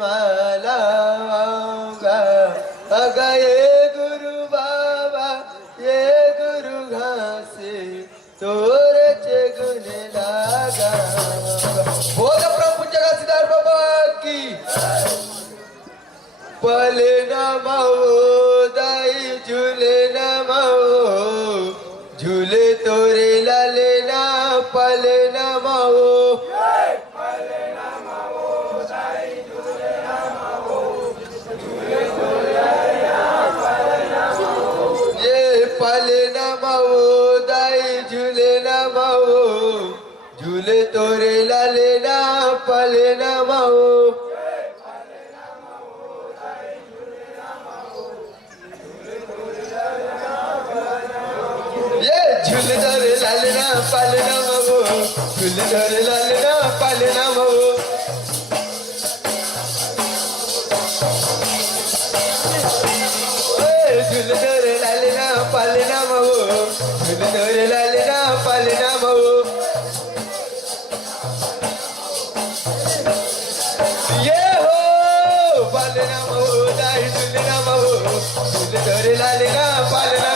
मला गा अग ये गुरु बाबा ये गुरु घासे तोरचे गुण लागा बोल प्रभु जगसीदार बाबा की पले नमाओ दाई झूले नमाओ झूले तोरे लाले ना पले नमाओ झूले तोरे लाले ना पले ना माओ ये झूले तोरे लाले ना पले ना माओ झूले तोरे लाले ना पले ना माओ झूले तोरे लाले ना पले ना माओ झूले तोरे लाले ना पले ना माओ धरे लाले ना पालना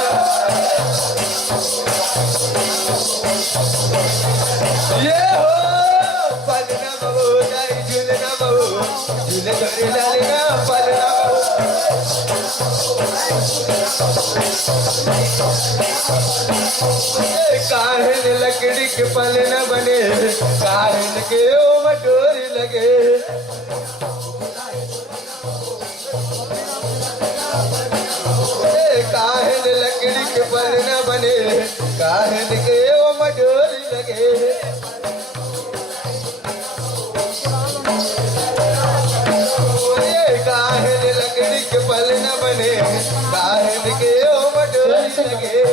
ये हो पालना बाबू दाई झूले ना बाबू झूले धरे लाले ना पालना काहन लकड़ी के पलना बने काहन के ओ मटोरी लगे काहन लकड़ी के पलना बने काहन के ओ मडोरी लगे काहन लकड़ी के पलना बने काहन के ओ मडोरी लगे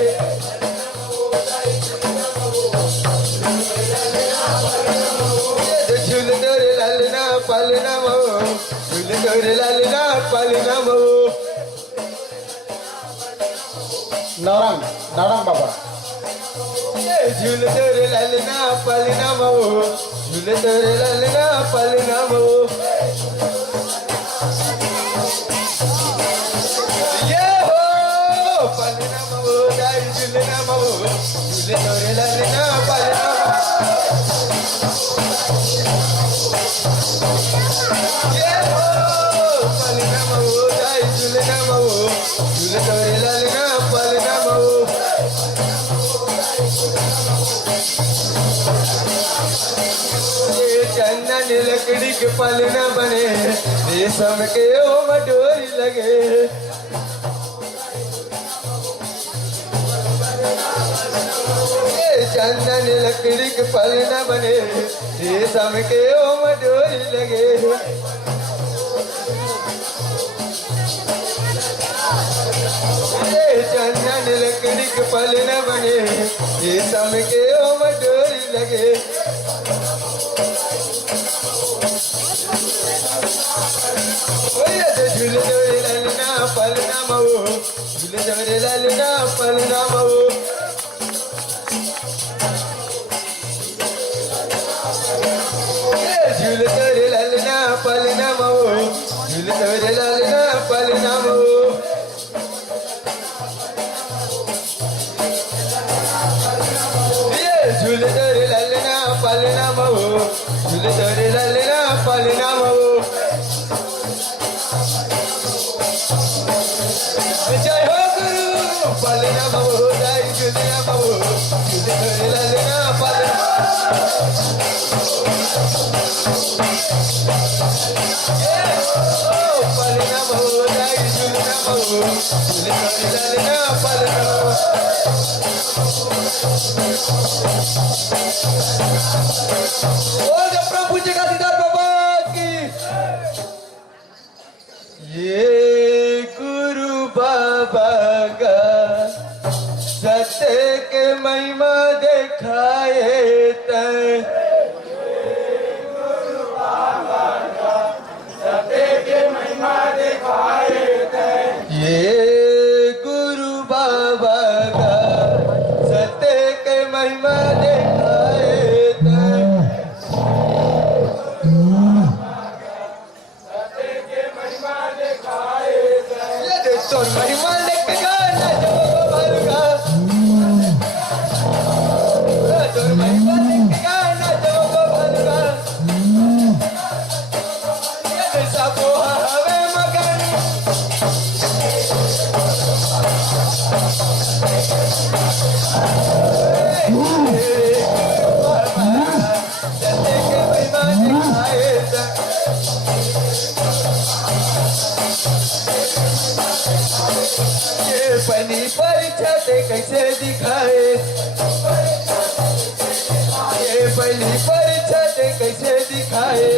झूल तोरे लालना पलना मो झूल तोरे लालना पलना मो नारायण नारायण बाबा झूल तोरे लालना पलना मो झूल तोरे लालना पलना मो ये हो पलना मो दाई झूलना मो झूल तोरे लालना पलना ये हो पलना मो दाई झूलना मो झूल तोरे लालना पलना मो चंदन लकड़ी के पलना बने रेशम के ओ मडोरी लगे चंदन लकड़ी के पलना बने रेशम के ओ मडोरी लगे चंदन लकड़ी के पलना बने रेशम के ओ मडोरी लगे झूले तोरे लालना पलना मऊ झूले तोरे लालना पलना मऊ झूले तोरे लालना पलना मऊ झूले तोरे लालना पलना मऊ झूले तोरे लालना पलना मऊ झूले तोरे लालना पलना मऊ जय हो गुरु पलना बाबू दाई झूलना बाबू झूले धरे लालना पलना पलना बाबू दाई झूलना बाबू झूले धरे लालना पलना बोल प्रभु जगसीदार बाबा की ये बाबा का सत्य के महिमा दिखाए गुरु बाबा का सत्य के महिमा दिखाए ये गुरु बाबा का सत्य के महिमा दिखाए तोर महिमा देख गाना जब भालुगा तोर महिमा देख गाना जब भालुगा जैसा पोहा हवे मगन पनी परीक्षा ते कैसे दिखाए ये पहली परीक्षा ते कैसे दिखाए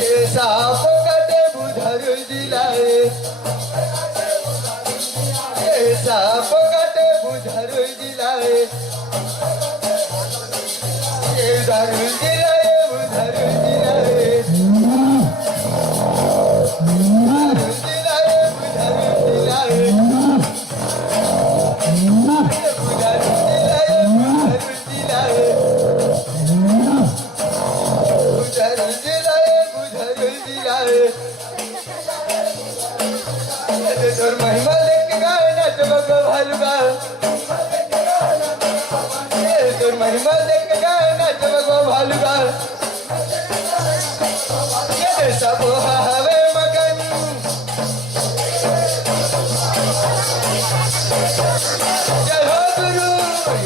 ये सांप काटे बुधर जिलाए ये सांप काटे बुधर जिलाए ये दारू जिलाए बुधर जिलाए तोर महिमा देख गाना जब भालुगा तोर महिमा देख गाना जब भालुगा सब हवे मगन जय हो गुरु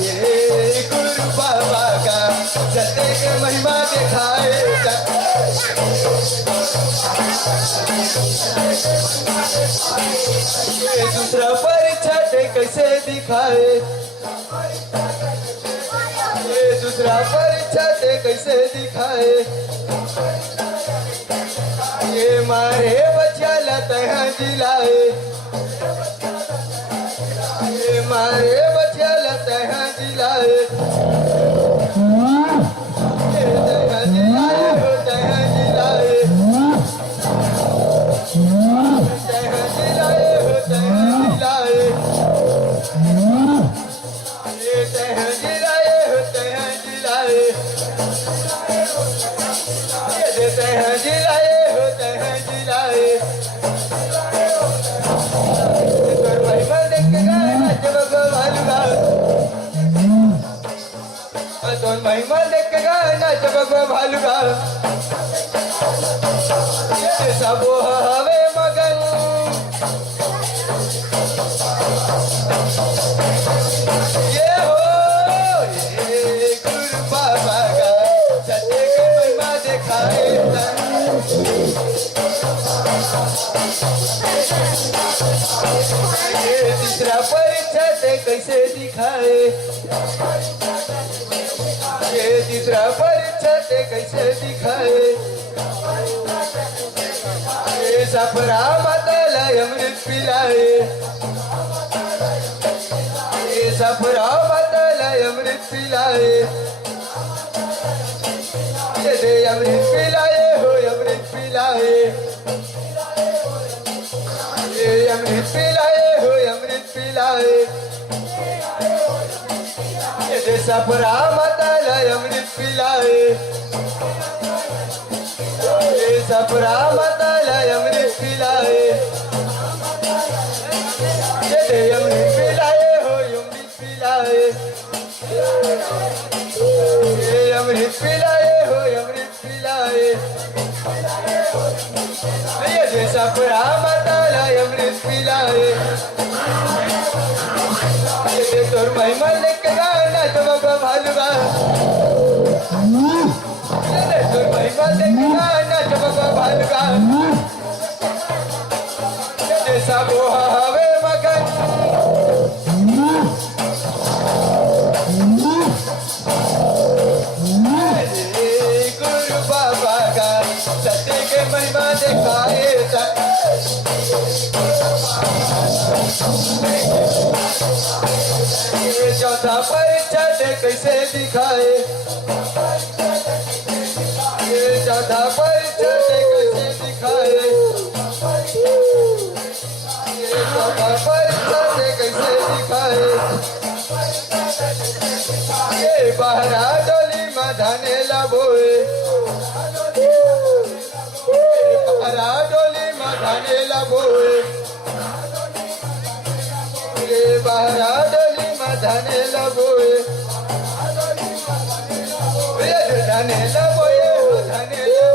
ये गुरु बाबा का सत्य के महिमा दिखाए ये दूसरा परीक्षा ते कैसे दिखाए ये दूसरा परीक्षा ते कैसे दिखाए ये मारे बचाला तहा जिलाए ये मारे बचाला तहा जिलाए ये तहा जिलाए हो तहा जिलाए तहा जिलाए हो तहा जिलाए ये तहा जिलाए हो तहा जिलाए ये तहा जिलाए हो तहा जिलाए तोर महिमा देख गाना जब भालुगा तोर महिमा देख गाना जब भालुगा ये सब हवे मगन ये हो ये गुरु बाबा का सत्य के महिमा दिखाए ये तीसरा परीक्षा ते कैसे दिखाए ये तीसरा परीक्षा ते कैसे दिखाए ये सफरा मतला अमृत पिलाए ये सफरा मतला अमृत पिलाए ये दे अमृत पिलाए हो अमृत पिलाए ये अमृत पिलाए हो अमृत पिलाए ये दे सफरा मतला अमृत पिलाए ये सफरा मतला अमृत पिलाए ये दे अमृत पिलाए हो अमृत पिलाए ये अमृत पिलाए हो अमृत पिलाए ये दे सफरा मतला अमृत पिलाए ये दे तोर महिमा देख गाना जब भालुगा ये दे तोर महिमा देख गाना जब भालुगा ये दे सब हवे मगन गुरु बाबा का सत्य के महिमा दिखाए ये चौथा परीक्षा ते कैसे दिखाए ये चौथा परीक्षा ते कैसे दिखाए ये चौथा परीक्षा ते कैसे दिखाए ये बहरा डोली मधाने लबोए बहरा डोली धानेला बोए रे बारा डोली मा धानेला बोए धानेला बोए धानेला